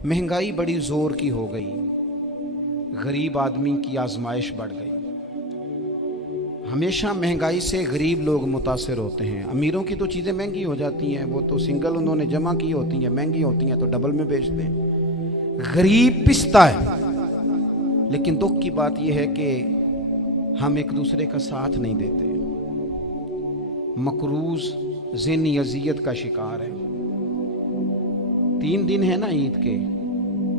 महंगाई बड़ी ज़ोर की हो गई, गरीब आदमी की आजमाइश बढ़ गई। हमेशा महंगाई से गरीब लोग मुतासिर होते हैं। अमीरों की तो चीज़ें महंगी हो जाती हैं, वो तो सिंगल उन्होंने जमा की होती हैं, महंगी होती हैं तो डबल में बेचते हैं। गरीब पिसता है। लेकिन दुख की बात यह है कि हम एक दूसरे का साथ नहीं देते। मकरूज ज़हनी अज़ियत का शिकार है। 3 दिन है ना ईद के,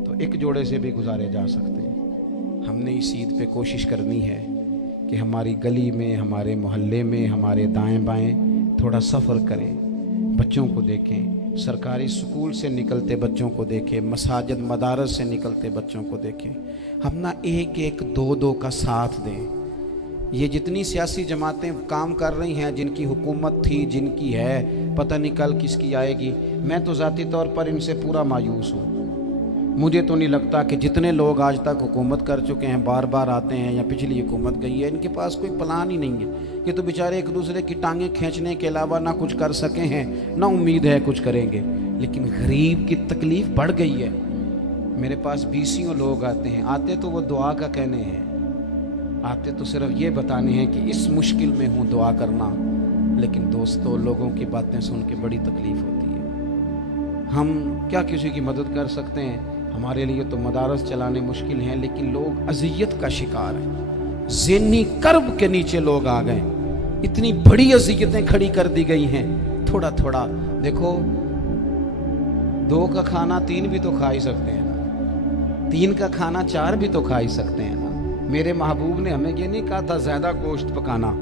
तो एक जोड़े से भी गुजारे जा सकते हैं। हमने इस ईद पे कोशिश करनी है कि हमारी गली में, हमारे मोहल्ले में, हमारे दाएं बाएं थोड़ा सफ़र करें, बच्चों को देखें, सरकारी स्कूल से निकलते बच्चों को देखें, मसाजिद मदारस से निकलते बच्चों को देखें। हम ना एक एक दो दो का साथ दें। ये जितनी सियासी जमातें काम कर रही हैं, जिनकी हुकूमत थी, जिनकी है, पता नहीं कल किसकी आएगी, मैं तो ज़ाती तौर पर इनसे पूरा मायूस हूँ। मुझे तो नहीं लगता कि जितने लोग आज तक हुकूमत कर चुके हैं, बार बार आते हैं या पिछली हुकूमत गई है, इनके पास कोई प्लान ही नहीं है। ये तो बेचारे एक दूसरे की टांगें खींचने के अलावा ना कुछ कर सके हैं, ना उम्मीद है कुछ करेंगे। लेकिन गरीब की तकलीफ़ बढ़ गई है। मेरे पास 20 लोग आते हैं, आते तो वो दुआ का कहने हैं, आते तो सिर्फ ये बताने हैं कि इस मुश्किल में हूँ, दुआ करना। लेकिन दोस्तों, लोगों की बातें सुन के बड़ी तकलीफ़ होती है। हम क्या किसी की मदद कर सकते हैं? हमारे लिए तो मदारस चलाने मुश्किल हैं, लेकिन लोग अज़ियत का शिकार हैं। ज़हनी कर्ब के नीचे लोग आ गए। इतनी बड़ी अज़ियतें खड़ी कर दी गई हैं। थोड़ा थोड़ा देखो, 2 का खाना 3 भी तो खा ही सकते हैं ना, 3 का खाना 4 भी तो खा ही सकते हैं ना। मेरे महबूब ने हमें ये नहीं कहा था ज़्यादा गोश्त पकाना,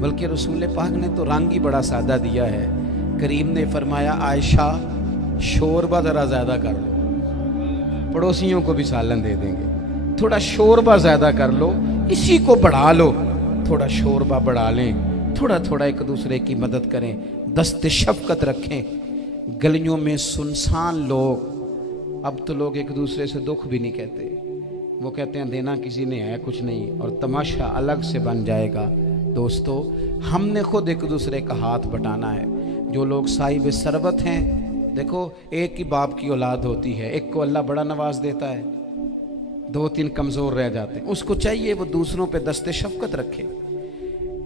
बल्कि रसूल पाक ने तो रंग ही बड़ा सादा दिया है। करीम ने फरमाया, आयशा शोरबा ज़रा ज़्यादा कर लो, पड़ोसियों को भी सालन दे देंगे। थोड़ा शोरबा ज़्यादा कर लो, इसी को बढ़ा लो, थोड़ा शोरबा बढ़ा लें, थोड़ा थोड़ा एक दूसरे की मदद करें, दस्ते शफ़क़त रखें। गलियों में सुनसान लोग, अब तो लोग एक दूसरे से दुख भी नहीं कहते, वो कहते हैं देना किसी ने है कुछ नहीं, और तमाशा अलग से बन जाएगा। दोस्तों, हमने खुद एक दूसरे का हाथ बटाना है। जो लोग साहिब सरबत हैं, देखो, एक ही बाप की औलाद होती है, एक को अल्लाह बड़ा नवाज देता है, 2-3 कमज़ोर रह जाते हैं। उसको चाहिए वो दूसरों पे दस्ते शफ़क़त रखे।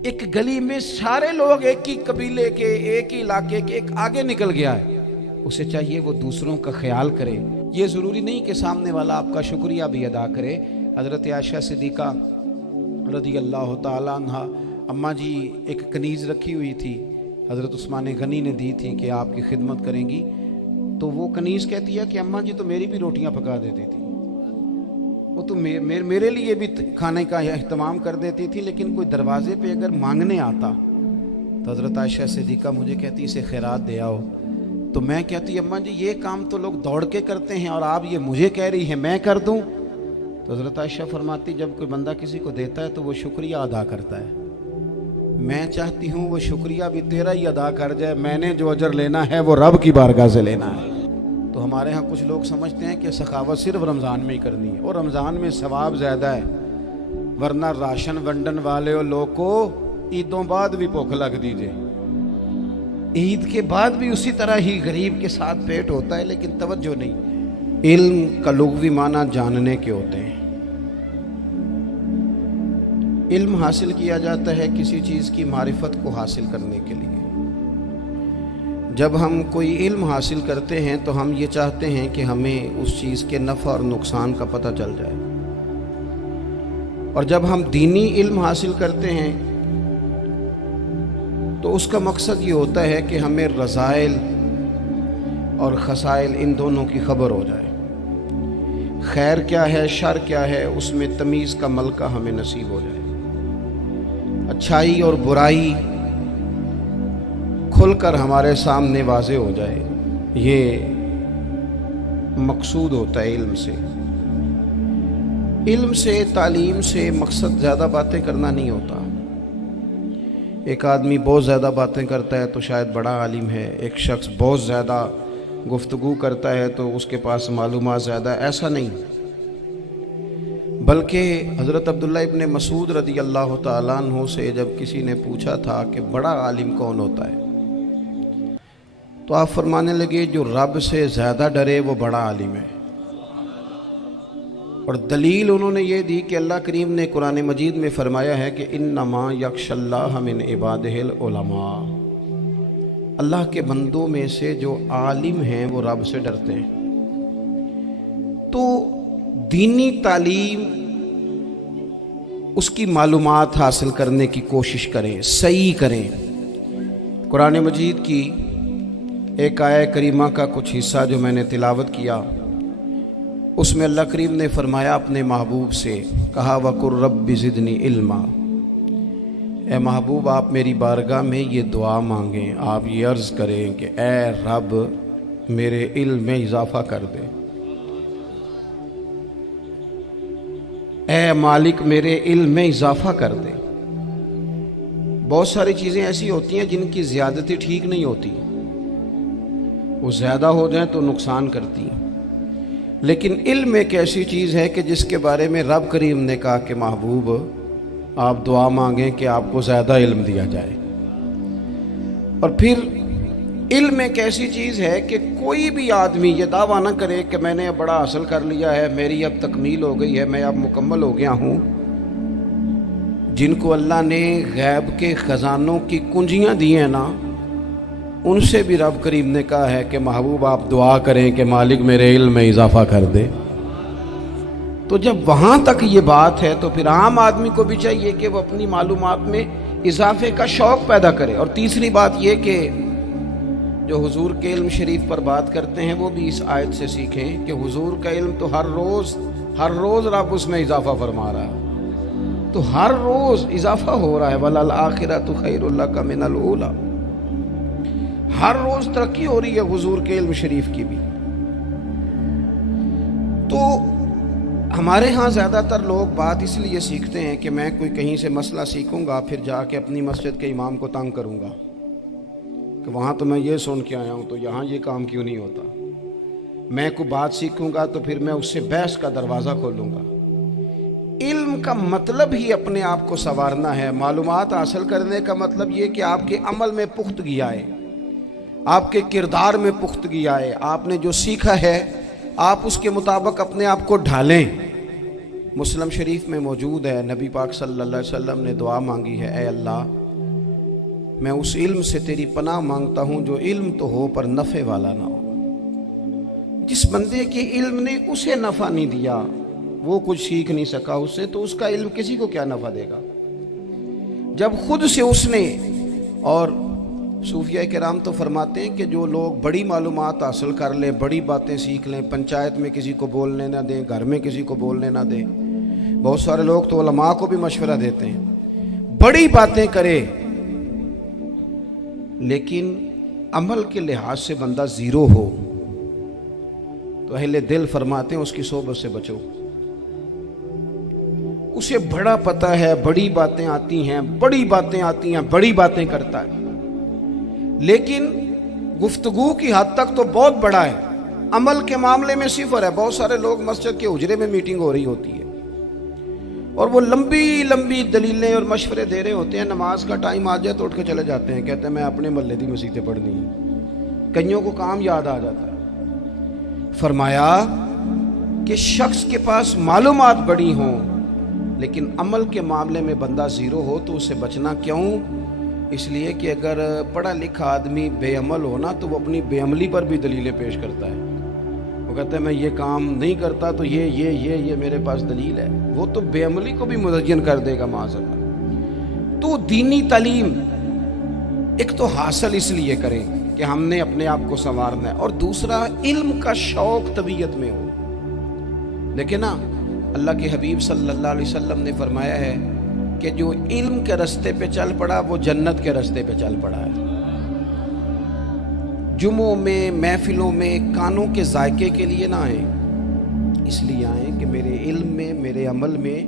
एक गली में सारे लोग एक ही कबीले के, एक ही इलाके के, एक आगे निकल गया है, उसे चाहिए वो दूसरों का ख्याल करे। ये ज़रूरी नहीं कि सामने वाला आपका शुक्रिया भी अदा करे। हज़रत आयशा सिद्दीक़ा रज़ी अल्लाह ताला अन्हा, अम्मा जी एक कनीज़ रखी हुई थी, हज़रत उस्मान गनी ने दी थी कि आपकी खिदमत करेंगी। तो वो कनीज़ कहती है कि अम्मा जी तो मेरी भी रोटियां पका देती थी, वो तो मेरे लिए भी खाने का एहतमाम कर देती थी। लेकिन कोई दरवाजे पे अगर मांगने आता तो हज़रत आयशा सिद्दीक़ा मुझे कहती इसे खैरात दे आओ। तो मैं कहती अम्मा जी ये काम तो लोग दौड़ के करते हैं और आप ये मुझे कह रही हैं मैं कर दूं? तो हज़रत आयशा फरमाती जब कोई बंदा किसी को देता है तो वो शुक्रिया अदा करता है। मैं चाहती हूँ वो शुक्रिया भी तेरा ही अदा कर जाए, मैंने जो अजर लेना है वो रब की बारगाह से लेना है। तो हमारे यहाँ कुछ लोग समझते हैं कि सखावत सिर्फ रमज़ान में ही करनी है, और रमज़ान में सवाब ज़्यादा है, वरना राशन वंडन वाले लोग को ईदों बाद भी भूख लग दीजिए, ईद के बाद भी उसी तरह ही गरीब के साथ पेट होता है, लेकिन तवज्जो नहीं। इल्म का लुग़वी माना जानने के होते हैं। इल्म हासिल किया जाता है किसी चीज़ की मारिफत को हासिल करने के लिए। जब हम कोई इल्म हासिल करते हैं तो हम ये चाहते हैं कि हमें उस चीज़ के नफ़ा और नुकसान का पता चल जाए। और जब हम दीनी इल्म हासिल करते हैं तो उसका मकसद ये होता है कि हमें रज़ाइल और खसाइल इन दोनों की खबर हो जाए। खैर क्या है, शर क्या है, उसमें तमीज़ का मलका हमें नसीब हो जाए। अच्छाई और बुराई खुलकर हमारे सामने वाज़े हो जाए, ये मकसूद होता है इल्म से। इल्म से, तालीम से मकसद ज़्यादा बातें करना नहीं होता। एक आदमी बहुत ज़्यादा बातें करता है तो शायद बड़ा आलिम है, एक शख्स बहुत ज़्यादा गुफ्तगू करता है तो उसके पास मालूमात ज़्यादा, ऐसा नहीं। बल्कि हज़रत अब्दुल्ला इब्न मसूद रज़ी अल्लाह ताला अन्हु से जब किसी ने पूछा था कि बड़ा आलिम कौन होता है, तो आप फरमाने लगे जो रब से ज़्यादा डरे वो बड़ा आलिम है। اور دلیل انہوں نے یہ دی کہ اللہ کریم نے قرآن مجید میں فرمایا ہے کہ انما یخشی اللہ من عبادہ العلماء، اللہ کے بندوں میں سے جو عالم ہیں وہ رب سے ڈرتے ہیں۔ تو دینی تعلیم، اس کی معلومات حاصل کرنے کی کوشش کریں، صحیح کریں۔ قرآن مجید کی ایک آیہ کریمہ کا کچھ حصہ جو میں نے تلاوت کیا، اس میں اللہ کریم نے فرمایا اپنے محبوب سے، کہا وَقُلْ رَبِّ زِدْنِی عِلْمًا، اے محبوب آپ میری بارگاہ میں یہ دعا مانگیں، آپ یہ عرض کریں کہ اے رب میرے علم میں اضافہ کر دے، اے مالک میرے علم میں اضافہ کر دے۔ بہت ساری چیزیں ایسی ہوتی ہیں جن کی زیادتی ٹھیک نہیں ہوتی، وہ زیادہ ہو جائیں تو نقصان کرتی ہیں، لیکن علم ایک ایسی چیز ہے کہ جس کے بارے میں رب کریم نے کہا کہ محبوب آپ دعا مانگیں کہ آپ کو زیادہ علم دیا جائے۔ اور پھر علم ایک ایسی چیز ہے کہ کوئی بھی آدمی یہ دعویٰ نہ کرے کہ میں نے بڑا حاصل کر لیا ہے، میری اب تکمیل ہو گئی ہے، میں اب مکمل ہو گیا ہوں۔ جن کو اللہ نے غیب کے خزانوں کی کنجیاں دی ہیں نا، ان سے بھی رب کریم نے کہا ہے کہ محبوب آپ دعا کریں کہ مالک میرے علم میں اضافہ کر دے۔ تو جب وہاں تک یہ بات ہے تو پھر عام آدمی کو بھی چاہیے کہ وہ اپنی معلومات میں اضافے کا شوق پیدا کرے۔ اور تیسری بات یہ کہ جو حضور کے علم شریف پر بات کرتے ہیں وہ بھی اس آیت سے سیکھیں کہ حضور کا علم تو ہر روز رب اس میں اضافہ فرما رہا ہے، تو ہر روز اضافہ ہو رہا ہے۔ وَلَلْآخِرَةُ خَيْرٌ لَكَ مِنَ الْأُولَىٰ، ہر روز ترقی ہو رہی ہے حضور کے علم شریف کی بھی۔ تو ہمارے ہاں زیادہ تر لوگ بات اس لیے سیکھتے ہیں کہ میں کوئی کہیں سے مسئلہ سیکھوں گا، پھر جا کے اپنی مسجد کے امام کو تنگ کروں گا کہ وہاں تو میں یہ سن کے آیا ہوں تو یہاں یہ کام کیوں نہیں ہوتا۔ میں کوئی بات سیکھوں گا تو پھر میں اس سے بحث کا دروازہ کھولوں گا۔ علم کا مطلب ہی اپنے آپ کو سنوارنا ہے۔ معلومات حاصل کرنے کا مطلب یہ کہ آپ کے عمل میں پختگی آئے، آپ کے کردار میں پختگی آئے، آپ نے جو سیکھا ہے آپ اس کے مطابق اپنے آپ کو ڈھالیں۔ مسلم شریف میں موجود ہے، نبی پاک صلی اللہ علیہ وسلم نے دعا مانگی ہے، اے اللہ میں اس علم سے تیری پناہ مانگتا ہوں جو علم تو ہو پر نفع والا نہ ہو۔ جس بندے کے علم نے اسے نفع نہیں دیا، وہ کچھ سیکھ نہیں سکا اس سے، تو اس کا علم کسی کو کیا نفع دے گا؟ جب خود سے اس نے، اور صوفیہ کرام تو فرماتے ہیں کہ جو لوگ بڑی معلومات حاصل کر لیں، بڑی باتیں سیکھ لیں، پنچایت میں کسی کو بولنے نہ دیں، گھر میں کسی کو بولنے نہ دیں، بہت سارے لوگ تو علماء کو بھی مشورہ دیتے ہیں، بڑی باتیں کرے لیکن عمل کے لحاظ سے بندہ زیرو ہو تو اہل دل فرماتے ہیں اس کی صحبت سے بچو۔ اسے بڑا پتہ ہے، بڑی باتیں آتی ہیں، بڑی باتیں آتی ہیں، بڑی باتیں کرتا ہے، لیکن گفتگو کی حد تک تو بہت بڑا ہے، عمل کے معاملے میں صفر ہے۔ بہت سارے لوگ مسجد کے حجرے میں میٹنگ ہو رہی ہوتی ہے اور وہ لمبی لمبی دلیلیں اور مشورے دے رہے ہوتے ہیں، نماز کا ٹائم آ جائے تو اٹھ کے چلے جاتے ہیں، کہتے ہیں میں اپنے محلے دی مسجدیں پڑھنی ہیں۔ کئیوں کو کام یاد آ جاتا ہے۔ فرمایا کہ شخص کے پاس معلومات بڑی ہوں لیکن عمل کے معاملے میں بندہ زیرو ہو تو اسے بچنا کیوں؟ اس لیے کہ اگر پڑھا لکھا آدمی بے عمل ہونا تو وہ اپنی بے عملی پر بھی دلیلیں پیش کرتا ہے۔ وہ کہتا ہے میں یہ کام نہیں کرتا تو یہ میرے پاس دلیل ہے، وہ تو بے عملی کو بھی مزین کر دے گا معاذ اللہ۔ تو دینی تعلیم ایک تو حاصل اس لیے کریں کہ ہم نے اپنے آپ کو سنوارنا ہے، اور دوسرا علم کا شوق طبیعت میں ہو۔ دیکھیں نا، اللہ کے حبیب صلی اللہ علیہ وسلم نے فرمایا ہے کہ جو علم کے رستے پہ چل پڑا وہ جنت کے رستے پہ چل پڑا ہے۔ جمعوں میں، محفلوں میں کانوں کے ذائقے کے لیے نہ آئیں، اس لیے آئیں کہ میرے علم میں، میرے عمل میں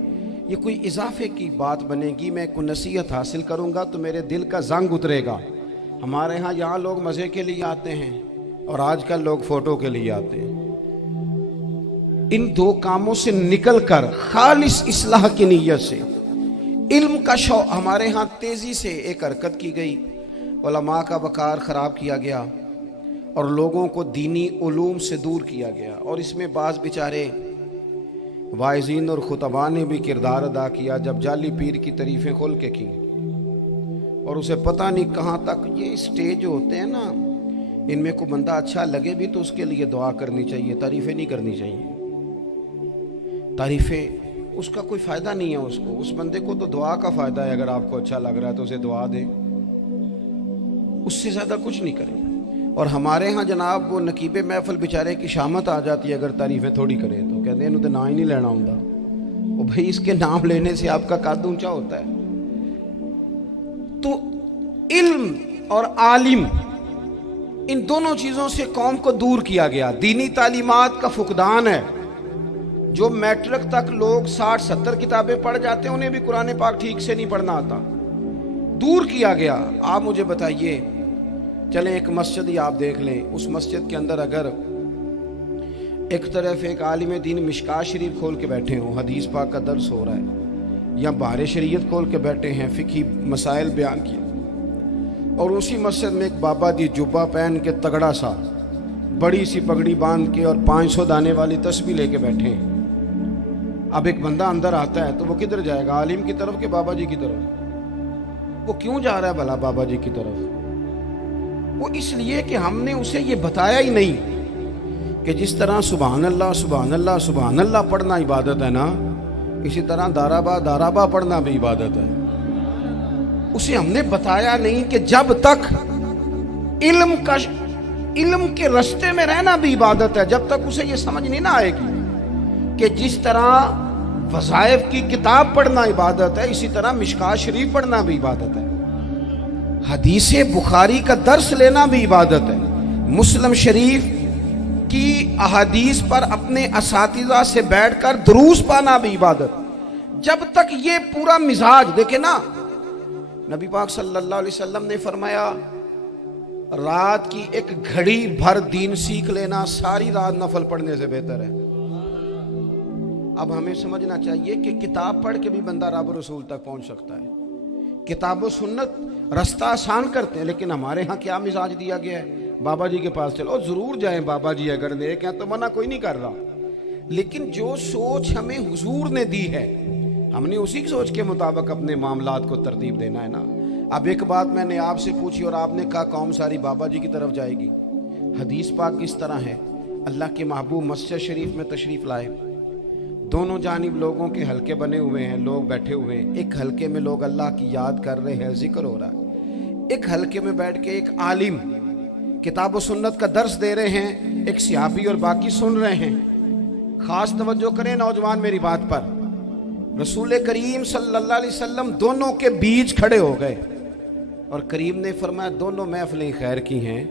یہ کوئی اضافے کی بات بنے گی، میں کوئی نصیحت حاصل کروں گا تو میرے دل کا زنگ اترے گا۔ ہمارے ہاں یہاں لوگ مزے کے لیے آتے ہیں اور آج کل لوگ فوٹو کے لیے آتے ہیں۔ ان دو کاموں سے نکل کر خالص اصلاح کی نیت سے علم کا شوق، ہمارے ہاں تیزی سے ایک حرکت کی گئی، علماء کا وقار خراب کیا گیا اور لوگوں کو دینی علوم سے دور کیا گیا، اور اس میں بعض بیچارے वाइज़ीन और खुतबा ने भी किरदार अदा किया जब जाली पीर की तारीफ़ें खोल के की, और उसे पता नहीं कहाँ तक ये स्टेज होते हैं ना, इनमें कोई बंदा अच्छा लगे भी तो उसके लिए दुआ करनी चाहिए, तारीफ़ें नहीं करनी चाहिए। तारीफ़ें उसका कोई फ़ायदा नहीं है, उसको, उस बंदे को तो दुआ का फ़ायदा है। अगर आपको अच्छा लग रहा है तो उसे दुआ दें, उससे ज़्यादा कुछ नहीं करें। और हमारे यहाँ जनाब वो नकीबे महफिल बेचारे की शामत आ जाती है अगर तारीफ़ें थोड़ी करें तो, कहते हैं इन्होंने ना ही नहीं लेना होता। वो भाई इसके नाम लेने से आपका कद ऊंचा होता है। तो इल्म और आलिम, इन दोनों चीज़ों से कौम को दूर किया गया। दीनी तालीमात का फुकदान है। जो मैट्रिक तक लोग 60-70 किताबें पढ़ जाते हैं उन्हें भी कुरान पाक ठीक से नहीं पढ़ना आता, दूर किया गया। आप मुझे बताइए, चलें एक मस्जिद ही आप देख लें, उस मस्जिद के अंदर अगर एक तरफ एक आलिम दीन मिशकात शरीफ खोल के बैठे हों, हदीस पाक का दर्स हो रहा है, या बाहर शरीयत खोल के बैठे हैं, फ़िक़ही मसाइल बयान किए, और उसी मस्जिद में एक बाबा जी जुब्बा पहन के तगड़ा सा बड़ी सी पगड़ी बांध के और 500 दाने वाली तस्बीह लेके बैठे हैं। अब एक बंदा अंदर आता है तो वो किधर जाएगा, आलिम की तरफ के बाबा जी की तरफ? वो क्यों जा रहा है भला बाबा जी की तरफ? वो इसलिए कि हमने उसे ये बताया ही नहीं कि जिस तरह सुभान अल्लाह सुभान अल्लाह सुभान अल्लाह पढ़ना इबादत है ना, इसी तरह दाराबा दाराबा पढ़ना भी इबादत है। उसे हमने बताया नहीं कि जब तक इल्म के रास्ते में रहना भी इबादत है, जब तक उसे ये समझ नहीं ना आएगी कि जिस तरह वज़ाइफ की किताब पढ़ना इबादत है, इसी तरह मिशकात शरीफ पढ़ना भी इबादत है, हदीस बुखारी का दर्स लेना भी इबादत है, मुस्लिम शरीफ की अहादीस पर अपने असातिज़ा से बैठकर दुरूस पाना भी इबादत। जब तक ये पूरा मिजाज देखे ना, नबी पाक सल्लल्लाहु अलैहि वसल्लम ने फरमाया रात की एक घड़ी भर दीन सीख लेना सारी रात नफल पढ़ने से बेहतर है। अब हमें समझना चाहिए कि किताब पढ़ के भी बंदा रब रसूल तक पहुंच सकता है। किताब सुन्नत रास्ता आसान करते हैं, लेकिन हमारे यहाँ क्या मिजाज दिया गया है, बाबा जी के पास चलो, जरूर जाएं बाबा जी अगर नेक हैं तो, मना कोई नहीं कर रहा, लेकिन जो सोच हमें हुजूर ने दी है हमने उसी की सोच के मुताबिक अपने मामलात को तरतीब देना है ना। अब एक बात मैंने आपसे पूछी और आपने कहा कौम सारी बाबा जी की तरफ जाएगी। हदीस पाक किस तरह है, अल्लाह के महबूब मस्जिद शरीफ में तशरीफ़ लाए, दोनों जानिब लोगों के हलके बने हुए हैं, लोग बैठे हुए हैं। एक हलके में लोग अल्लाह की याद कर रहे हैं, जिक्र हो रहा है। एक हलके में बैठ के एक आलिम किताब व सुन्नत का दर्स दे रहे हैं, एक सहाबी और बाकी सुन रहे हैं। खास तवज्जो करें नौजवान मेरी बात पर, रसूल करीम सल्लल्लाहु अलैहि वसल्लम दोनों के बीच खड़े हो गए और करीम ने फरमाया दोनों महफिलें खैर की हैं,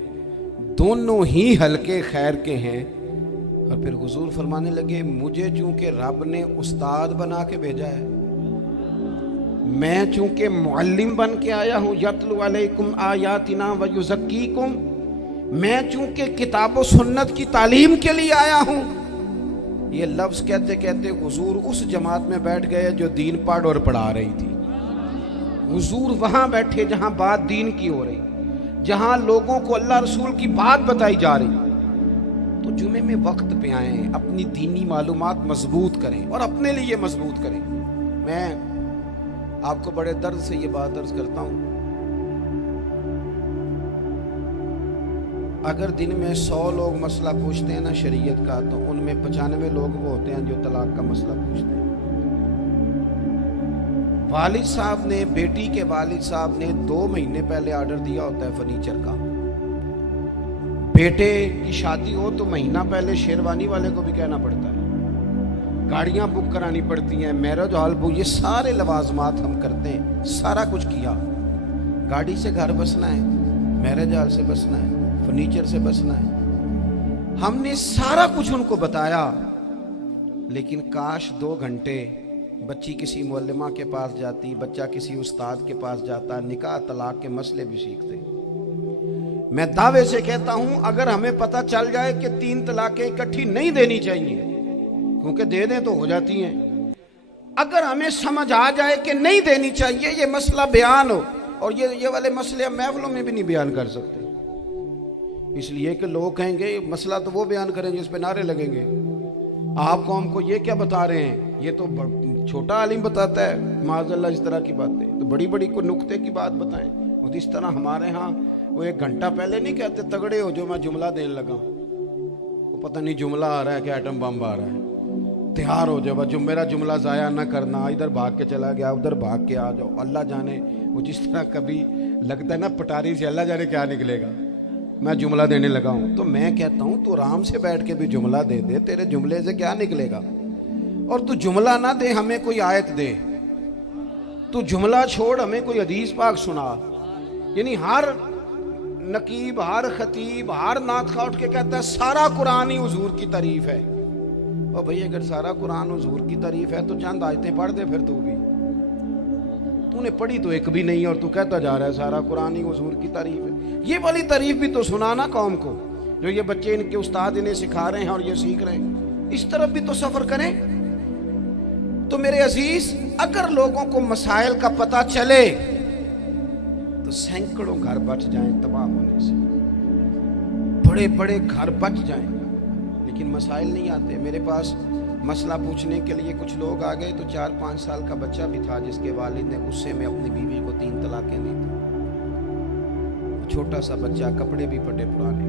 दोनों ही हलके खैर के हैं। और फिर हुजूर फरमाने लगे मुझे चूंकि रब ने उस्ताद बना के भेजा है, मैं चूंकि मुअल्लिम बन के आया हूँ, यतलु अलैकुम आयातिना व युज़क्कीकुम, मैं चूंकि किताब व सुन्नत की तालीम के लिए आया हूँ। ये लफ्ज़ कहते कहते हुजूर उस जमात में बैठ गए जो दीन पढ़ और पढ़ा रही थी। हुजूर वहाँ बैठे जहाँ बात दीन की हो रही, जहाँ लोगों को अल्लाह रसूल की बात बताई जा रही। तो जुमे में वक्त पे आएं, अपनी दीनी मालूमात मजबूत करें और अपने लिए मजबूत करें। मैं आपको बड़े दर्द से ये बात अर्ज करता हूँ, अगर दिन में 100 लोग मसला पूछते हैं ना शरीयत का, तो उनमें 95 लोग वो होते हैं जो तलाक का मसला पूछते हैं। वालिद साहब ने, बेटी के वालिद साहब ने 2 महीने पहले ऑर्डर दिया होता है फर्नीचर का। बेटे की शादी हो तो महीना पहले शेरवानी वाले को भी कहना पड़ता है, गाड़ियां बुक करानी पड़ती हैं, मैरिज हॉल बुक, ये सारे लवाजमात हम करते हैं। सारा कुछ किया, गाड़ी से घर बसना है, मैरिज हॉल से बसना है, फर्नीचर से बसना है, हमने सारा कुछ उनको बताया। लेकिन काश 2 घंटे बच्ची किसी मुअल्लिमा के पास जाती, बच्चा किसी उस्ताद के पास जाता, निकाह तलाक के मसले भी सीखते। मैं दावे से कहता हूं अगर हमें पता चल जाए कि 3 तलाकें इकट्ठी नहीं देनी चाहिए, क्योंकि दे दें तो हो जाती हैं, अगर हमें समझ आ जाए कि नहीं देनी चाहिए, ये मसला बयान हो, और ये वाले मसले हम महफिलों में भी नहीं बयान कर सकते, इसलिए कि लोग कहेंगे मसला तो वो बयान करें जिस पे नारे लगेंगे। آپ قوم کو یہ کیا بتا رہے ہیں؟ یہ تو چھوٹا عالم بتاتا ہے معاذ اللہ اس طرح کی باتیں، تو بڑی بڑی کوئی نقطے کی بات بتائیں۔ وہ اس طرح ہمارے ہاں وہ 1 گھنٹہ پہلے نہیں کہتے تگڑے ہو جو میں جملہ دینے لگا، وہ پتہ نہیں جملہ آ رہا ہے کہ ایٹم بم آ رہا ہے، تیار ہو جاؤ، جو میرا جملہ ضائع نہ کرنا، ادھر بھاگ کے چلا گیا ادھر بھاگ کے آ جاؤ، اللہ جانے وہ جس طرح کبھی لگتا ہے نا پٹاری سے، اللہ جانے کیا نکلے گا، میں جملہ دینے لگا ہوں۔ تو میں کہتا ہوں تو آرام سے بیٹھ کے بھی جملہ دے دے، تیرے جملے سے کیا نکلے گا؟ اور تو جملہ نہ دے، ہمیں کوئی آیت دے، تو جملہ چھوڑ ہمیں کوئی حدیث پاک سنا۔ یعنی ہر نقیب، ہر خطیب، ہر نعت خواہ اٹھ کے کہتا ہے سارا قرآن ہی حضور کی تعریف ہے۔ اور بھئی اگر سارا قرآن حضور کی تعریف ہے تو چند آیتیں پڑھ دے پھر تو بھی، تو نے پڑھی تو ایک بھی نہیں اور تو کہتا جا رہا ہے سارا قرآن ہی حضور کی تعریف ہے۔ یہ والی تعریف بھی تو سنانا قوم کو، جو یہ بچے ان کے استاد انہیں سکھا رہے ہیں اور یہ سیکھ رہے ہیں، اس طرف بھی تو سفر کریں۔ تو میرے عزیز، اگر لوگوں کو مسائل کا پتہ چلے تو سینکڑوں گھر بچ جائیں تباہ ہونے سے، بڑے بڑے گھر بچ جائیں، لیکن مسائل نہیں آتے۔ میرے پاس مسئلہ پوچھنے کے لیے کچھ لوگ آ گئے تو 4-5 سال کا بچہ بھی تھا جس کے والد نے غصے میں اپنی بیوی کو 3 طلاقیں دی تھی، چھوٹا سا بچہ، کپڑے بھی پھٹے پرانے،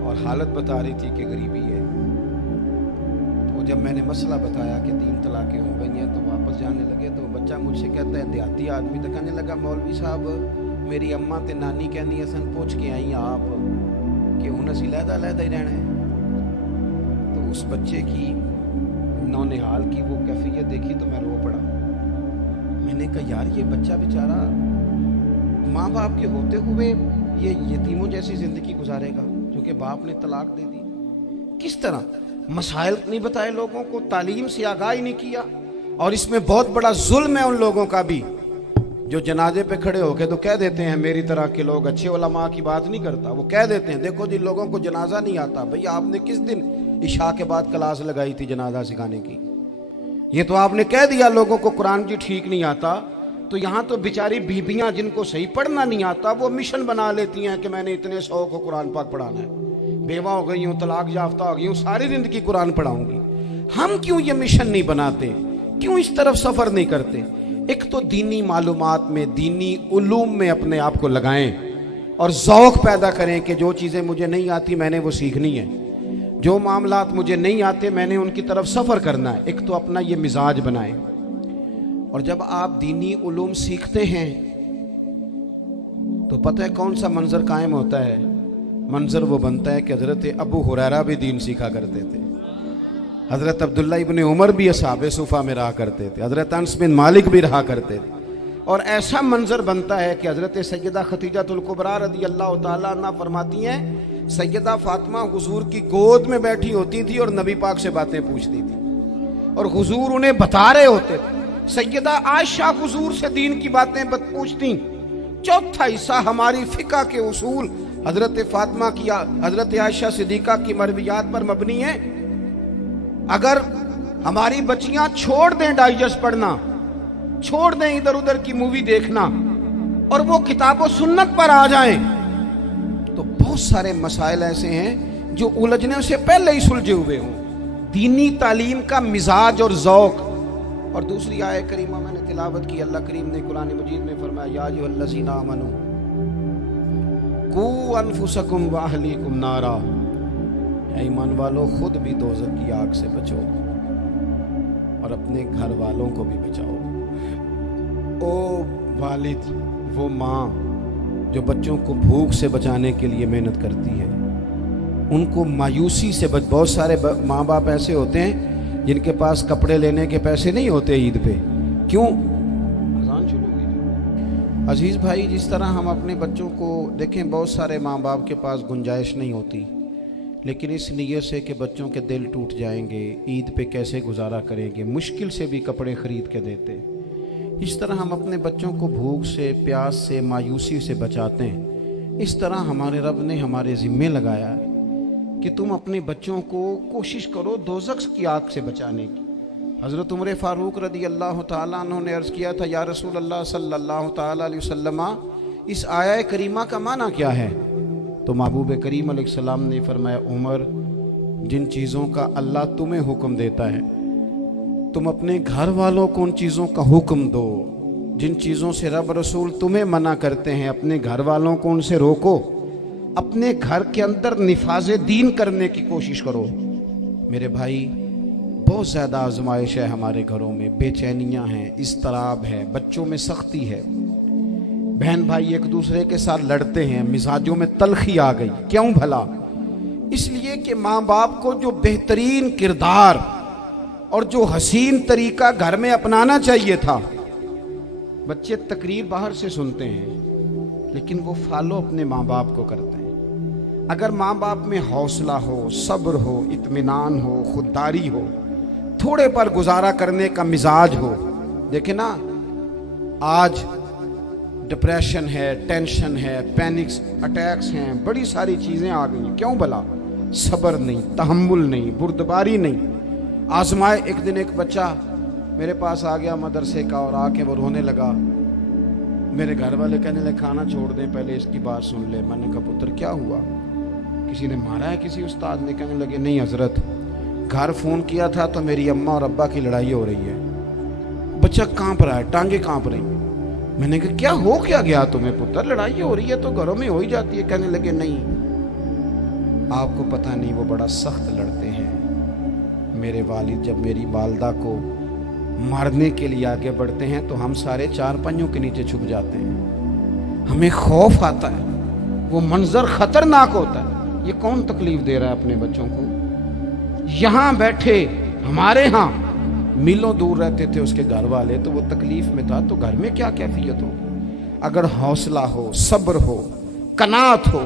اور حالت بتا رہی تھی کہ غریبی ہے۔ تو جب میں نے مسئلہ بتایا کہ 3 طلاقیں ہو گئی ہیں تو واپس جانے لگے، تو بچہ مجھ سے کہتا ہے دیہاتی آدمی، تو کہنے لگا مولوی صاحب میری اماں تے نانی کہنی سن پوچھ کے آئی آپ کہ ہن اسی علیحدہ علیحدہ ہی رہنا ہے۔ تو اس بچے کی نونہال کی وہ کیفیت دیکھی تو میں رو پڑا۔ میں نے کہا یار یہ بچہ بیچارہ ماں باپ کے ہوتے ہوئے یہ یتیموں جیسی زندگی گزارے گا کیونکہ باپ نے طلاق دے دی۔ کس طرح مسائل نہیں بتائے لوگوں کو، تعلیم سے آگاہی نہیں کیا۔ اور اس میں بہت بڑا ظلم ہے ان لوگوں کا بھی جو جنازے پہ کھڑے ہو کے تو کہہ دیتے ہیں، میری طرح کے لوگ اچھے علماء کی بات نہیں کرتا، وہ کہہ دیتے ہیں دیکھو جی لوگوں کو جنازہ نہیں آتا۔ بھئی آپ نے کس دن عشاء کے بعد کلاس لگائی تھی جنازہ سکھانے کی؟ یہ تو آپ نے کہہ دیا لوگوں کو قرآن جی ٹھیک نہیں آتا، تو یہاں تو بیچاری بیویاں جن کو صحیح پڑھنا نہیں آتا وہ مشن بنا لیتی ہیں کہ میں نے اتنے 100 کو قرآن پاک پڑھانا ہے، بیوہ ہو گئی ہوں، طلاق یافتہ ہو گئی ہوں، ساری زندگی قرآن پڑھاؤں گی۔ ہم کیوں یہ مشن نہیں بناتے؟ کیوں اس طرف سفر نہیں کرتے؟ ایک تو دینی معلومات میں، دینی علوم میں اپنے آپ کو لگائیں اور ذوق پیدا کریں کہ جو چیزیں مجھے نہیں آتی میں نے وہ سیکھنی ہے، جو معاملات مجھے نہیں آتے میں نے ان کی طرف سفر کرنا ہے۔ ایک تو اپنا یہ مزاج بنائیں، اور جب آپ دینی علوم سیکھتے ہیں تو پتہ ہے کون سا منظر قائم ہوتا ہے؟ منظر وہ بنتا ہے کہ حضرت ابو ہریرہ بھی دین سیکھا کرتے تھے، حضرت عبداللہ ابن عمر بھی اصحاب صفہ میں رہا کرتے تھے، حضرت انس بن مالک بھی رہا کرتے تھے، اور ایسا منظر بنتا ہے کہ حضرت سیدہ خدیجہ الکبریٰ رضی اللہ تعالیٰ عنہ فرماتی ہیں سیدہ فاطمہ حضور کی گود میں بیٹھی ہوتی تھی اور نبی پاک سے باتیں پوچھتی تھی اور حضور انہیں بتا رہے ہوتے تھے۔ سیدہ عائشہ حضور سے دین کی باتیں پوچھتی۔ چوتھا حصہ ہماری فقہ کے اصول حضرت فاطمہ کی، حضرت عائشہ صدیقہ کی مرویات پر مبنی ہے۔ اگر ہماری بچیاں چھوڑ دیں ڈائجسٹ پڑھنا، چھوڑ دیں ادھر ادھر کی مووی دیکھنا اور وہ کتاب و سنت پر آ جائیں تو بہت سارے مسائل ایسے ہیں جو الجھنے سے پہلے ہی سلجھے ہوئے ہوں۔ دینی تعلیم کا مزاج اور ذوق۔ اور دوسری آیت کریمہ میں نے تلاوت کی، اللہ کریم نے قرآن مجید میں فرمایا یا ایھا الذین آمنوا قوا انفسکم واہلیکم نارا، اے ایمان والو خود بھی دوزخ کی آگ سے بچو اور اپنے گھر والوں کو بھی بچاؤ۔ او والد، وہ ماں جو بچوں کو بھوک سے بچانے کے لیے محنت کرتی ہے، ان کو مایوسی سے بہت سارے ماں باپ ایسے ہوتے ہیں جن کے پاس کپڑے لینے کے پیسے نہیں ہوتے عید پہ، کیوں؟ اذان شروع ہوئی۔ عزیز بھائی، جس طرح ہم اپنے بچوں کو دیکھیں، بہت سارے ماں باپ کے پاس گنجائش نہیں ہوتی، لیکن اس نیت سے کہ بچوں کے دل ٹوٹ جائیں گے، عید پہ کیسے گزارا کریں گے، مشکل سے بھی کپڑے خرید کے دیتے۔ اس طرح ہم اپنے بچوں کو بھوک سے، پیاس سے، مایوسی سے بچاتے ہیں۔ اس طرح ہمارے رب نے ہمارے ذمے لگایا کہ تم اپنے بچوں کو کوشش کرو دوزخ کی آگ سے بچانے کی۔ حضرت عمر فاروق رضی اللہ تعالیٰ عنہ نے عرض کیا تھا یا رسول اللہ صلی اللہ تعالیٰ علیہ وسلم، اس آیہ کریمہ کا معنی کیا ہے؟ تو محبوب کریم علیہ السلام نے فرمایا عمر، जिन चीज़ों का अल्लाह तुम्हें हुक्म देता है, तुम अपने घर वालों को उन चीज़ों का हुक्म दो। जिन चीज़ों से रब रसूल तुम्हें मना करते हैं, अपने घर वालों को उनसे रोको। अपने घर के अंदर निफाज़े दीन करने की कोशिश करो। मेरे भाई, बहुत ज़्यादा आजमाइश है हमारे घरों में, बेचैनियाँ हैं, इस्तराब है, बच्चों में सख्ती है, बहन भाई एक दूसरे के साथ लड़ते हैं, मिजाजों में तलखी आ गई। क्यों भला? इसलिए कि माँ बाप को जो बेहतरीन किरदार और जो हसीन तरीका घर में अपनाना चाहिए था, बच्चे तकरीर बाहर से सुनते हैं लेकिन वो फॉलो अपने माँ बाप को करते हैं। अगर माँ बाप में हौसला हो, सब्र हो, इत्मीनान हो, खुददारी हो, थोड़े पर गुजारा करने का मिजाज हो। देखे ना, आज डिप्रेशन है, टेंशन है, पैनिक्स अटैक्स हैं, बड़ी सारी चीज़ें आ गई हैं। क्यों भला? सब्र नहीं, तहम्मुल नहीं, बुर्दबारी नहीं। आजमाए। एक दिन एक बच्चा मेरे पास आ गया मदरसे का और आके वो रोने लगा। मेरे घर वाले कहने लगे खाना छोड़ दें, पहले इसकी बात सुन ले। मैंने कहा पुत्र क्या हुआ, किसी ने मारा है किसी उस्ताद ने? कहने लगे नहीं हजरत, घर फ़ोन किया था तो मेरी अम्मा और अब्बा की लड़ाई हो रही है। बच्चा कांप रहा है, टांगे कांप रही। मैंने कहा क्या हो क्या गया तुम्हें पुत्र, लड़ाई हो रही है तो घरों में हो ही जाती है। कहने लगे नहीं, आपको पता नहीं, वो बड़ा सख्त लड़ते हैं। मेरे वालिद जब मेरी वालदा को मारने के लिए आगे बढ़ते हैं तो हम सारे चारपाइयों के नीचे छुप जाते हैं, हमें खौफ आता है, वो मंजर खतरनाक होता है। ये कौन तकलीफ दे रहा है अपने बच्चों को? यहाँ बैठे हमारे यहाँ मीलों दूर रहते थे उसके घर वाले, तो वो तकलीफ में था, तो घर में क्या कैफियत हो? अगर हौसला हो, सब्र हो, कनात हो,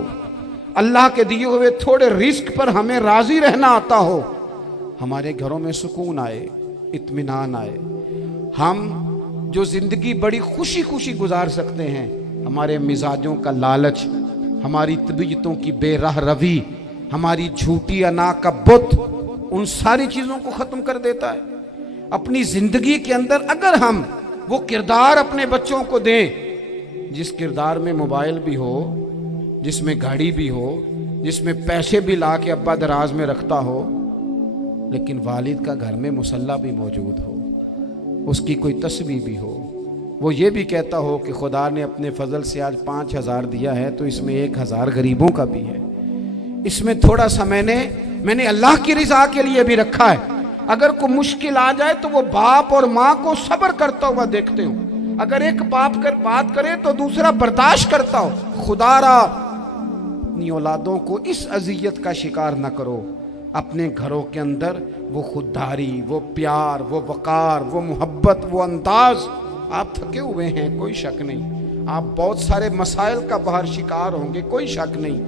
अल्लाह के दिए हुए थोड़े रिस्क पर हमें राजी रहना आता हो, हमारे घरों में सुकून आए, इत्मीनान आए। हम जो जिंदगी बड़ी खुशी खुशी गुजार सकते हैं, हमारे मिजाजों का लालच, हमारी तबीयतों की बेराह रवी, हमारी झूठी अना का बुत, उन सारी चीजों को खत्म कर देता है। अपनी जिंदगी के अंदर अगर हम वो किरदार अपने बच्चों को दें, जिस किरदार में मोबाइल भी हो, जिसमें गाड़ी भी हो, जिसमें पैसे भी ला के अब्बा दराज में रखता हो, लेकिन वालिद का घर में मुसल्ला भी मौजूद हो, उसकी कोई तस्बीह भी हो, वो ये भी कहता हो कि खुदा ने अपने फजल से आज 5,000 दिया है तो इसमें 1,000 गरीबों का भी है, इसमें थोड़ा सा मैंने अल्लाह की रिजा के लिए भी रखा है। अगर कोई मुश्किल आ जाए तो वो बाप और माँ को सब्र करता हुआ देखते हो। अगर एक बाप कर बात करे तो दूसरा बर्दाश्त करता हो। खुदारा अपनी औलादों को इस अजियत का शिकार न करो। अपने घरों के अंदर वो खुददारी, वो प्यार, वो वकार, वो मोहब्बत, वो अंदाज। आप थके हुए हैं, कोई शक नहीं, आप बहुत सारे मसाइल का बाहर शिकार होंगे, कोई शक नहीं,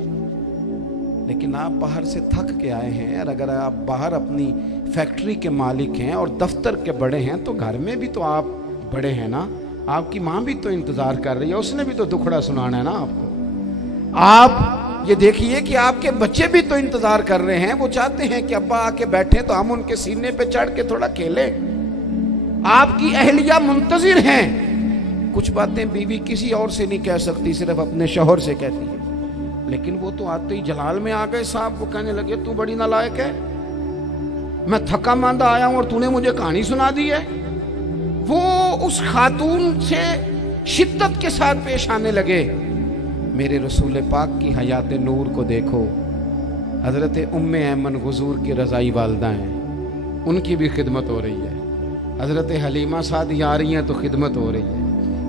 लेकिन आप बाहर से थक के आए हैं। और अगर आप बाहर अपनी फैक्ट्री के मालिक हैं और दफ्तर के बड़े हैं तो घर में भी तो आप बड़े हैं ना। आपकी माँ भी तो इंतजार कर रही है, उसने भी तो दुखड़ा सुनाना है ना आपको। आप ये देखिए कि आपके बच्चे भी तो इंतजार कर रहे हैं, वो चाहते हैं कि अब्बा आके बैठे तो हम उनके सीने पे चढ़ के थोड़ा खेलें। आपकी अहलिया मुंतजिर हैं। कुछ बातें बीवी किसी और से नहीं कह सकती, सिर्फ अपने शौहर से कहती है। लेकिन वो तो आते ही जलाल में आ गए साहब, वो कहने लगे तू बड़ी नालायक है, मैं थका मांदा आया हूं और तूने मुझे कहानी सुना दी है। वो उस खातून से शिद्दत के साथ पेश आने लगे। मेरे रसूल पाक की हयात नूर को देखो, हजरत उम्मे ऐमन हुजूर की रज़ाई वालदा हैं, उनकी भी खिदमत हो रही है। हजरत हलीमा सादी आ रही हैं तो खिदमत हो रही है।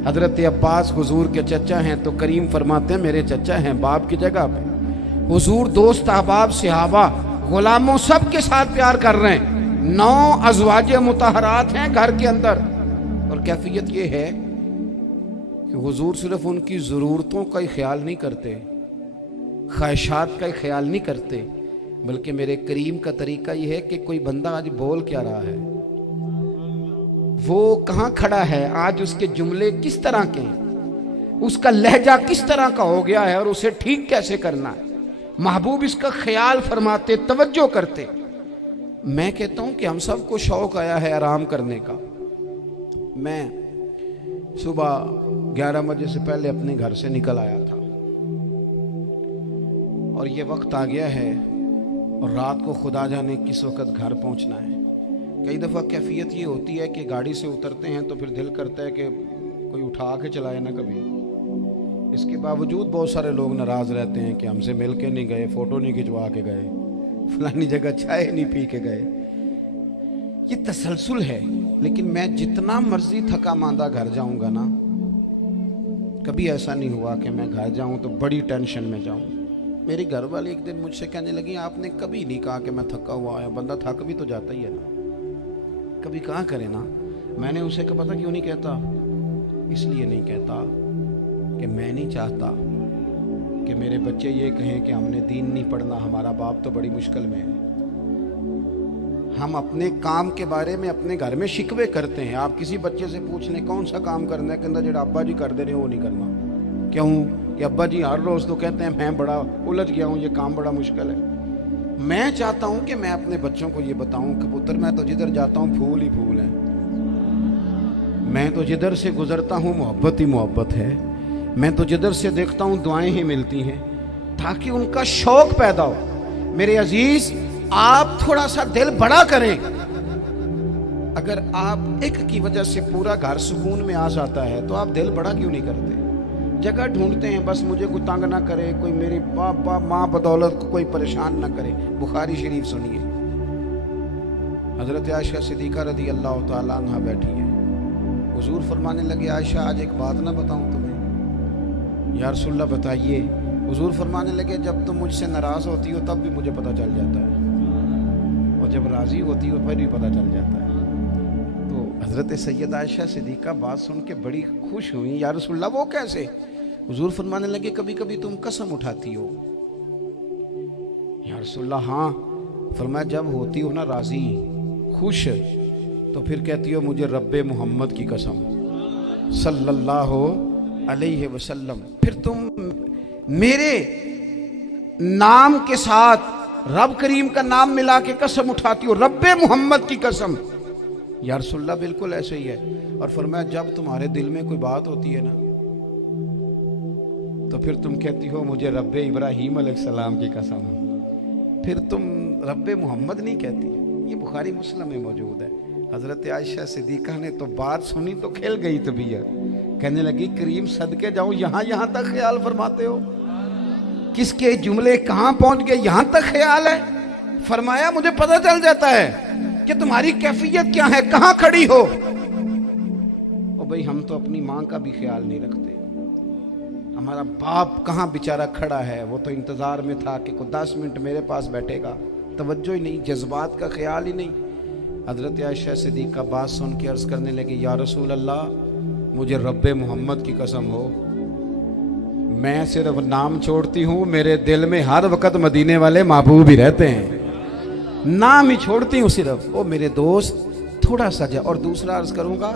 हजरत अब्बास हुजूर के चचा हैं तो करीम फरमाते हैं मेरे चचा हैं बाप की जगह पे। हुजूर दोस्त अहबाब सहाबा गुलामों सब के साथ प्यार कर रहे हैं। 9 अज़वाजे मुतहरात हैं घर के अंदर। और कैफियत ये है कि हुजूर सिर्फ उनकी ज़रूरतों का ही ख्याल नहीं करते, ख्वाहिशात का ही ख्याल नहीं करते, बल्कि मेरे करीम का तरीका ये है कि कोई बंदा आज बोल क्या रहा है, वो कहाँ खड़ा है, आज उसके जुमले किस तरह के हैं, उसका लहजा किस तरह का हो गया है और उसे ठीक कैसे करना है। महबूब इसका ख्याल फरमाते, तवज्जो करते। मैं कहता हूं कि हम सबको शौक आया है आराम करने का। मैं सुबह 11 बजे से पहले अपने घर से निकल आया था और ये वक्त आ गया है اور رات کو خدا جانے کس وقت گھر پہنچنا ہے۔ کئی دفعہ کیفیت یہ ہوتی ہے کہ گاڑی سے اترتے ہیں تو پھر دل کرتا ہے کہ کوئی اٹھا کے چلائے نہ کبھی۔ اس کے باوجود بہت سارے لوگ ناراض رہتے ہیں کہ ہم سے مل کے نہیں گئے، فوٹو نہیں کھنچوا کے گئے، فلانی جگہ چائے نہیں پی کے گئے۔ یہ تسلسل ہے۔ لیکن میں جتنا مرضی تھکا ماندہ گھر جاؤں گا نا، کبھی ایسا نہیں ہوا کہ میں گھر جاؤں تو بڑی ٹینشن میں جاؤں۔ میری گھر والی ایک دن مجھ سے کہنے لگی آپ نے کبھی نہیں کہا کہ میں تھکا ہوا آیا، بندہ تھک بھی تو جاتا ہی ہے نا، کبھی کہاں کرے نا۔ میں نے اسے کہا پتہ کیوں نہیں کہتا؟ اس لیے نہیں کہتا کہ میں نہیں چاہتا کہ میرے بچے یہ کہیں کہ ہم نے دین نہیں پڑھنا، ہمارا باپ تو بڑی مشکل میں ہے۔ ہم اپنے کام کے بارے میں اپنے گھر میں شکوے کرتے ہیں۔ آپ کسی بچے سے پوچھ لیں کون سا کام کرنا ہے، کہتا جڑا ابا جی کر دے رہے وہ نہیں کرنا۔ کیوں کہ ابا جی ہر روز تو کہتے ہیں میں بڑا الجھ گیا ہوں، یہ کام بڑا مشکل ہے۔ میں چاہتا ہوں کہ میں اپنے بچوں کو یہ بتاؤں کہ پتر میں تو جدھر جاتا ہوں پھول ہی پھول ہیں، میں تو جدھر سے گزرتا ہوں محبت ہی محبت ہے، میں تو جدھر سے دیکھتا ہوں دعائیں ہی ملتی ہیں، تاکہ ان کا شوق پیدا ہو۔ میرے عزیز، آپ تھوڑا سا دل بڑا کریں۔ اگر آپ ایک کی وجہ سے پورا گھر سکون میں آ جاتا ہے تو آپ دل بڑا کیوں نہیں کرتے؟ جگہ ڈھونڈتے ہیں بس مجھے کوئی تنگ نہ کرے، کوئی میری باپ ماں بدولت کو کوئی پریشان نہ کرے۔ بخاری شریف سنیے، حضرت عائشہ صدیقہ رضی اللہ تعالیٰ عنہ بیٹھی ہیں، حضور فرمانے لگے عائشہ آج ایک بات نہ بتاؤں تمہیں؟ یا رسول اللہ بتائیے۔ حضور فرمانے لگے جب تم مجھ سے ناراض ہوتی ہو تب بھی مجھے پتہ چل جاتا ہے، اور جب راضی ہوتی ہو پھر بھی پتہ چل جاتا ہے۔ تو حضرت سید عائشہ صدیقہ بات سن کے بڑی خوش ہوئی، یا رسول اللہ وہ کیسے؟ حضور فرمانے لگے کبھی کبھی تم قسم اٹھاتی ہو۔ یا رسول اللہ ہاں۔ فرمایا جب ہوتی ہو نا راضی خوش تو پھر کہتی ہو مجھے رب محمد کی قسم صلی اللہ علیہ وسلم، پھر تم میرے نام کے ساتھ رب کریم کا نام ملا کے قسم اٹھاتی ہو، رب محمد کی قسم۔ یا رسول اللہ بالکل ایسے ہی ہے۔ اور فرمایا جب تمہارے دل میں کوئی بات ہوتی ہے نا تو پھر تم کہتی ہو مجھے رب ابراہیم علیہ السلام کی قسم، پھر تم رب محمد نہیں کہتی۔ یہ بخاری مسلم میں موجود ہے۔ حضرت عائشہ صدیقہ نے تو بات سنی تو کھل گئی طبیعت، کہنے لگی کریم صدقے جاؤں یہاں تک خیال فرماتے ہو؟ کس کے جملے کہاں پہنچ گئے، یہاں تک خیال ہے؟ فرمایا مجھے پتہ چل جاتا ہے کہ تمہاری کیفیت کیا ہے، کہاں کھڑی ہو۔ او بھئی ہم تو اپنی ماں کا بھی خیال نہیں رکھتے، ہمارا باپ کہاں بیچارہ کھڑا ہے، وہ تو انتظار میں تھا کہ کوئی 10 منٹ میرے پاس بیٹھے گا، توجہ ہی نہیں، جذبات کا خیال ہی نہیں۔ حضرت عائشہ صدیقہ بات سن کے عرض کرنے لگے یا رسول اللہ مجھے رب محمد کی قسم ہو، میں صرف نام چھوڑتی ہوں، میرے دل میں ہر وقت مدینے والے محبوب ہی رہتے ہیں، نام ہی چھوڑتی ہوں صرف۔ او میرے دوست تھوڑا سا جا، اور دوسرا عرض کروں گا،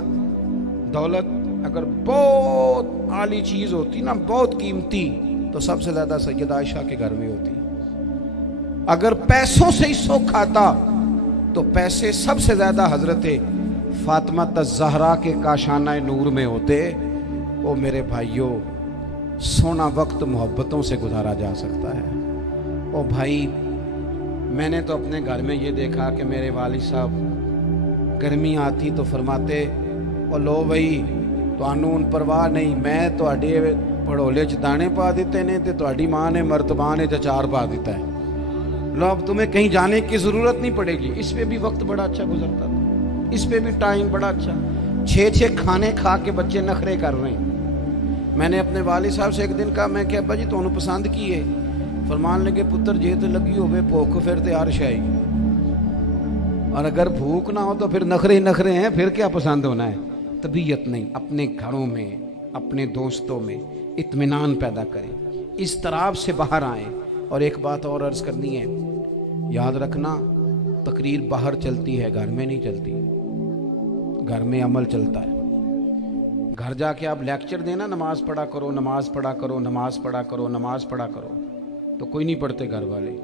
دولت اگر بہت عالی چیز ہوتی نا، بہت قیمتی، تو سب سے زیادہ سید عائشہ کے گھر میں ہوتی۔ اگر پیسوں سے ہی سکھ آتا تو پیسے سب سے زیادہ حضرت فاطمہ الزہرا کے کاشانہ نور میں ہوتے۔ او میرے بھائیوں، سونا وقت محبتوں سے گزارا جا سکتا ہے۔ او بھائی، میں نے تو اپنے گھر میں یہ دیکھا کہ میرے والد صاحب گرمی آتی تو فرماتے او لو بھائی تانوں پرواہ نہیں، میں تواڈے پڑھولے چ دانے پا دیتے نے تے تواڈی ماں نے مرتبان چ اچار پا دیتا ہے، لو اب تمہیں کہیں جانے کی ضرورت نہیں پڑے گی۔ اس پہ بھی وقت بڑا اچھا گزرتا تھا، اس پہ بھی ٹائم بڑا اچھا۔ 6 کھانے کھا کے بچے نخرے کر رہے ہیں۔ میں نے اپنے والد صاحب سے ایک دن کہا، میں کہ ابا جی تانوں پسند کی ہے؟ فرمان لگے پتر جے تے لگی ہوئے بھوک پھر تے ہر شے، اور اگر بھوک نہ ہو تو پھر نخرے ہی نخرے ہیں، پھر کیا پسند ہونا ہے؟ طبیعت نہیں۔ اپنے گھروں میں اپنے دوستوں میں اطمینان پیدا کریں، اضطراب سے باہر آئیں۔ اور ایک بات اور عرض کرنی ہے، یاد رکھنا تقریر باہر چلتی ہے، گھر میں نہیں چلتی، گھر میں عمل چلتا ہے۔ گھر جا کے آپ لیکچر دینا نماز پڑھا کرو، نماز پڑھا کرو، نماز پڑھا کرو، نماز پڑھا کرو، تو کوئی نہیں پڑھتے گھر والے۔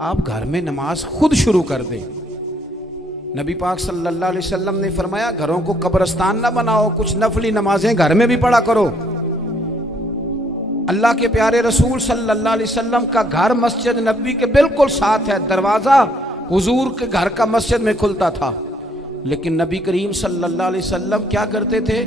آپ گھر میں نماز خود شروع کر دیں۔ نبی پاک صلی اللہ علیہ وسلم نے فرمایا گھروں کو قبرستان نہ بناؤ، کچھ نفلی نمازیں گھر میں بھی پڑھا کرو۔ अल्लाह के प्यारे रसूल सल्लल्लाहु अलैहि वसल्लम का घर मस्जिद नबी के बिल्कुल साथ है, दरवाज़ा हुजूर के घर का मस्जिद में खुलता था। लेकिन नबी करीम सल्लल्लाहु अलैहि वसल्लम क्या करते थे?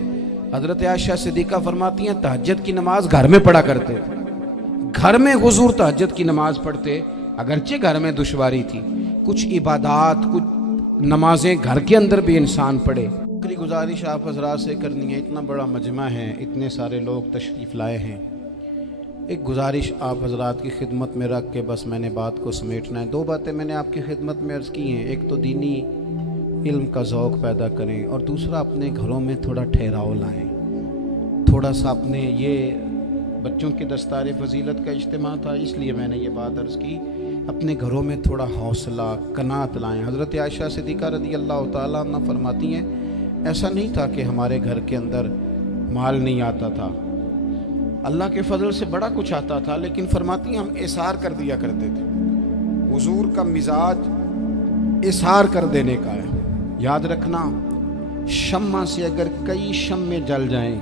हजरत आयशा सिद्दीक़ा फरमाती हैं तहज्जुद की नमाज घर में पढ़ा करते थे। घर में हुजूर तहज्जुद की नमाज पढ़ते, अगरचे घर में दुश्वारी थी, कुछ इबादात कुछ नमाजें घर के अंदर भी इंसान पढ़े। आखिरी गुजारिश आप हजरात से करनी है, इतना बड़ा मजमा है, इतने सारे लोग तशरीफ़ लाए हैं, एक गुजारिश आप हजरात की खिदमत में रख के बस मैंने बात को समेटना है। दो बातें मैंने आपकी खिदमत में अर्ज़ की हैं, एक तो दीनी इल्म का ज़ौक़ पैदा करें और दूसरा अपने घरों में थोड़ा ठहराव लाएं। थोड़ा सा अपने ये बच्चों के दस्तार फजीलत का इज्तिमा था, इसलिए मैंने ये बात अर्ज़ की, अपने घरों में थोड़ा हौसला कनात लाएं। हज़रत आयशा सिद्दीक़ा रज़ी अल्लाह तआला अन्हा फरमाती हैं ऐसा नहीं था कि हमारे घर के अंदर माल नहीं आता था, अल्लाह के फजल से बड़ा कुछ आता था, लेकिन फरमाती हम इसार कर दिया करते थे। हुजूर का मिजाज इसार कर देने का है। याद रखना, शम्मा से अगर कई शम्मे जल जाएं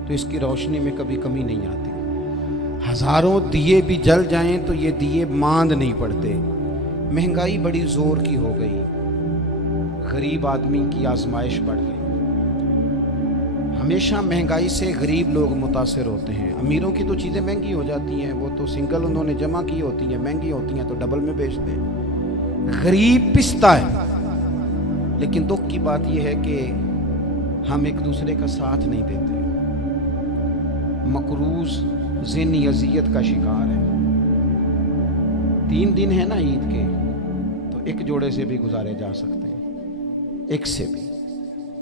तो इसकी रोशनी में कभी कमी नहीं आती। हज़ारों दिए भी जल जाएं तो ये दिए मांद नहीं पड़ते। महंगाई बड़ी ज़ोर की हो गई, गरीब आदमी की आजमाइश बढ़ गई। हमेशा महंगाई से गरीब लोग मुतासिर होते हैं। अमीरों की तो चीज़ें महंगी हो जाती हैं, वो तो सिंगल उन्होंने जमा की होती हैं, महंगी होती हैं तो डबल में बेचते हैं। गरीब पिसता है। लेकिन दुख की बात यह है कि हम एक दूसरे का साथ नहीं देते। मकरूज ज़हनी अज़ियत का शिकार है। 3 दिन है ना ईद के, तो एक जोड़े से भी गुजारे जा सकते हैं, एक से भी।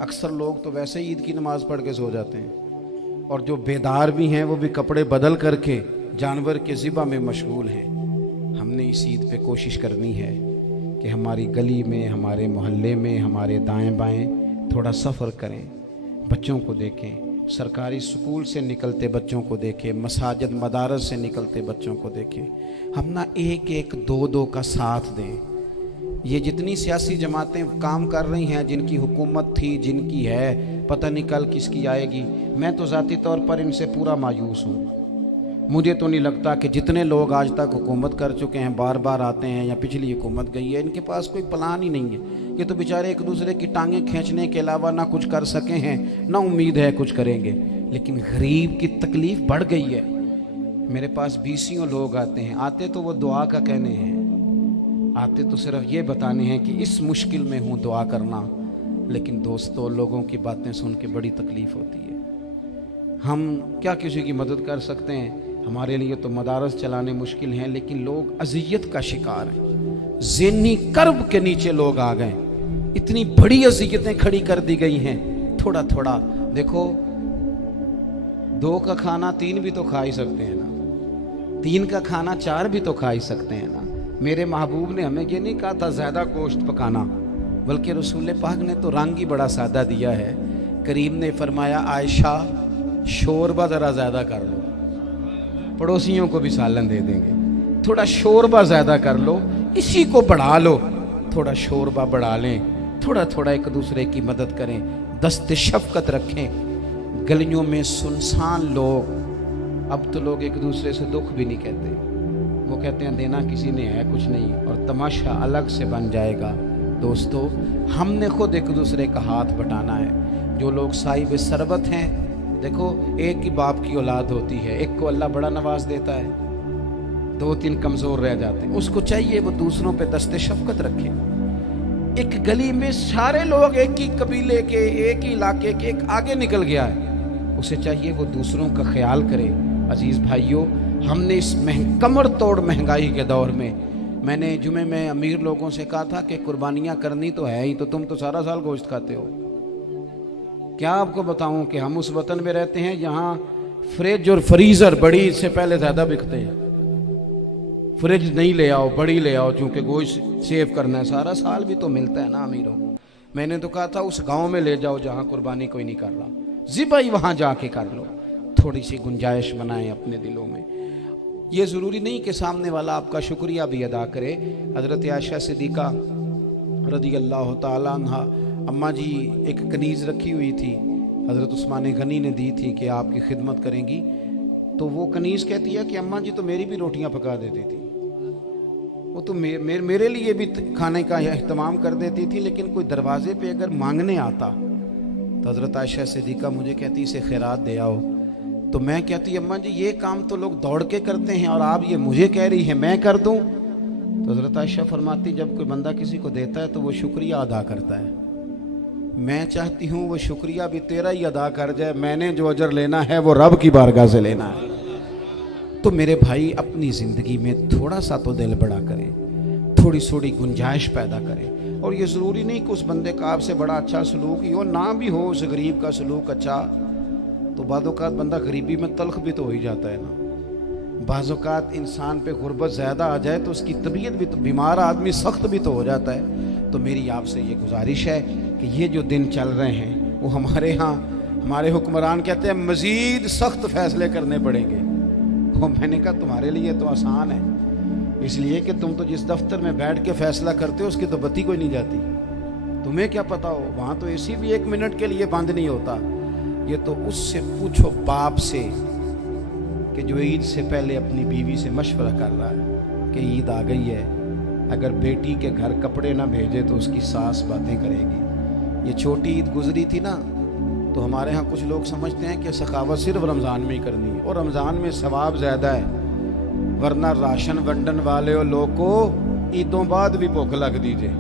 अक्सर लोग तो वैसे ही ईद की नमाज पढ़ के सो जाते हैं, और जो बेदार भी हैं वो भी कपड़े बदल करके जानवर के ज़िबा में मशगूल हैं। हमने इस ईद पे कोशिश करनी है कि हमारी गली में, हमारे मोहल्ले में, हमारे दाएं बाएं थोड़ा सफ़र करें, बच्चों को देखें, सरकारी स्कूल से निकलते बच्चों को देखें, मसाजिद मदारस से निकलते बच्चों को देखें। हम ना एक एक दो दो का साथ दें। ये जितनी सियासी जमातें काम कर रही हैं, जिनकी हुकूमत थी, जिनकी है, पता नहीं कल किसकी आएगी, मैं तो ज़ाती तौर पर इनसे पूरा मायूस हूँ। मुझे तो नहीं लगता कि जितने लोग आज तक हुकूमत कर चुके हैं, बार बार आते हैं या पिछली हुकूमत गई है, इनके पास कोई प्लान ही नहीं है। ये तो बेचारे एक दूसरे की टांगें खींचने के अलावा ना कुछ कर सके हैं, ना उम्मीद है कुछ करेंगे। लेकिन गरीब की तकलीफ़ बढ़ गई है। मेरे पास 20 लोग आते हैं, आते तो वो दुआ का कहने हैं, आते तो सिर्फ ये बताने हैं कि इस मुश्किल में हूँ, दुआ करना। लेकिन दोस्तों, लोगों की बातें सुन के बड़ी तकलीफ़ होती है। हम क्या किसी की मदद कर सकते हैं? हमारे लिए तो मदारस चलाने मुश्किल हैं, लेकिन लोग अज़ियत का शिकार हैं। ज़हनी कर्ब के नीचे लोग आ गए, इतनी बड़ी अज़ियतें खड़ी कर दी गई हैं। थोड़ा थोड़ा देखो, 2 का खाना 3 भी तो खा ही सकते हैं ना, 3 का खाना 4 भी तो खा ही सकते हैं ना। मेरे महबूब ने हमें ये नहीं कहा था ज़्यादा गोश्त पकाना, बल्कि रसूल पाक ने तो रंग ही बड़ा सादा दिया है। करीम ने फरमाया, आयशा शोरबा ज़रा ज़्यादा कर लो, पड़ोसियों को भी सालन दे देंगे, थोड़ा शोरबा ज़्यादा कर लो, इसी को बढ़ा लो, थोड़ा शोरबा बढ़ा लें, थोड़ा थोड़ा एक दूसरे की मदद करें, दस्त शफ़क़त रखें। गलियों में सुनसान लोग, अब तो लोग एक दूसरे से दुख भी नहीं कहते, वो कहते हैं देना किसी ने है कुछ नहीं, और तमाशा अलग से बन जाएगा। दोस्तों, हमने खुद एक दूसरे का हाथ बटाना है। जो लोग साहिब सरबत हैं, देखो, एक ही बाप की औलाद होती है, एक को अल्लाह बड़ा नवाज देता है, 2-3 कमज़ोर रह जाते हैं। उसको चाहिए वो दूसरों पे दस्ते शफ़क़त रखे। एक गली में सारे लोग एक ही कबीले के, एक ही इलाके के, एक आगे निकल गया है, उसे चाहिए वो दूसरों का ख्याल करे। अजीज़ भाइयों, हमने इस कमर तोड़ महंगाई के दौर में, मैंने जुमे में अमीर लोगों से कहा था कि कुर्बानियाँ करनी तो है ही, तो तुम तो सारा साल गोश्त खाते हो। क्या आपको बताऊं कि हम उस वतन में रहते हैं जहां फ्रिज और फ्रीज़र बड़ी से पहले ज़्यादा बिकते हैं। फ्रिज नहीं ले आओ, बड़ी ले आओ, चूँकि गोश्त सेव करना है, सारा साल भी तो मिलता है ना अमीरों को। मैंने तो कहा था उस गांव में ले जाओ जहां कुर्बानी कोई नहीं कर रहा, ज़िबा ही वहाँ जाके कर लो। थोड़ी सी गुंजाइश बनाएं अपने दिलों में। ये ज़रूरी नहीं कि सामने वाला आपका शुक्रिया भी अदा करे। हज़रत आयशा सिद्दीक़ा रज़ी अल्लाह तआला अन्हा, अम्मा जी एक कनीज़ रखी हुई थी, हज़रत उस्मान गनी ने दी थी कि आपकी खिदमत करेंगी। तो वो कनीज कहती है कि अम्मा जी तो मेरी भी रोटियां पका देती थी, वो तो मेरे लिए भी खाने का एहतमाम कर देती थी, लेकिन कोई दरवाजे पे अगर मांगने आता तो हज़रत आयशा सिद्दीक़ा मुझे कहती इसे खैरात दे आओ, तो मैं कहती अम्मा जी ये काम तो लोग दौड़ के करते हैं और आप ये मुझे कह रही है मैं कर दूं। तो हज़रत आयशा फरमाती जब कोई बंदा किसी को देता है तो वो शुक्रिया अदा करता है, मैं चाहती हूँ वो शुक्रिया भी तेरा ही अदा कर जाए, मैंने जो अजर लेना है वो रब की बारगाह से लेना है। तो मेरे भाई अपनी ज़िंदगी में थोड़ा सा तो दिल बड़ा करें, थोड़ी थोड़ी गुंजाइश पैदा करें, और ये ज़रूरी नहीं कि उस बंदे का आपसे बड़ा अच्छा सलूक ही हो, ना भी हो उस गरीब का सलूक अच्छा, तो बाज़-औक़ात बंदा गरीबी में तल्ख भी तो हो ही जाता है ना। बाज़-औक़ात इंसान पे गुर्बत ज़्यादा आ जाए तो उसकी तबीयत भी तो, बीमार आदमी सख्त भी तो हो जाता है। तो मेरी आपसे ये गुजारिश है कि ये जो दिन चल रहे हैं वो हमारे यहाँ हमारे हुक्मरान कहते हैं मज़ीद सख्त फ़ैसले करने पड़ेंगे। वो मैंने कहा तुम्हारे लिए तो आसान है, इसलिए कि तुम तो जिस दफ्तर में बैठ के फ़ैसला करते हो उसकी तो बत्ती कोई नहीं जाती, तुम्हें क्या पता हो, वहाँ तो एसी भी 1 मिनट के लिए बंद नहीं होता। ये तो उससे पूछो बाप से कि जो ईद से पहले अपनी बीवी से मशवरा कर रहा है कि ईद आ गई है, अगर बेटी के घर कपड़े ना भेजे तो उसकी सास बातें करेगी। ये छोटी ईद गुजरी थी ना, तो हमारे यहाँ कुछ लोग समझते हैं कि सखावत सिर्फ रमज़ान में ही करनी है, और रमज़ान में सवाब ज़्यादा है, वरना राशन वंडन वाले और लोग को ईदों बाद भी भूख लग दीजिए,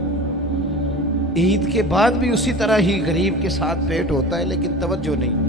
ईद के बाद भी उसी तरह ही गरीब के साथ पेट होता है, लेकिन तवज्जो नहीं।